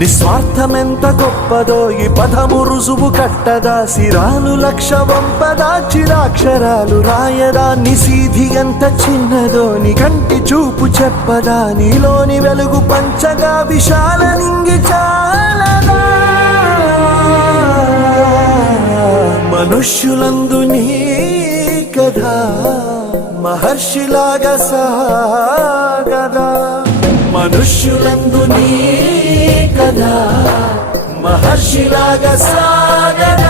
నిస్వార్థమెంత గొప్పదో ఈ పదము రుజువు కట్టదా, సిరాలు లక్ష వంపదా చిరాక్షరాలు రాయదా, నిసీధి ఎంత చిన్నదో నీ కంటి చూపు చెప్పదా, నీలోని వెలుగు పంచగా విశాల నింగి చాలదా. మనుష్యులందు నీ కథ మహర్షిలాగా సాగదా, మనుష్యులందు నీ కథ మహర్షిలాగా సాగదా.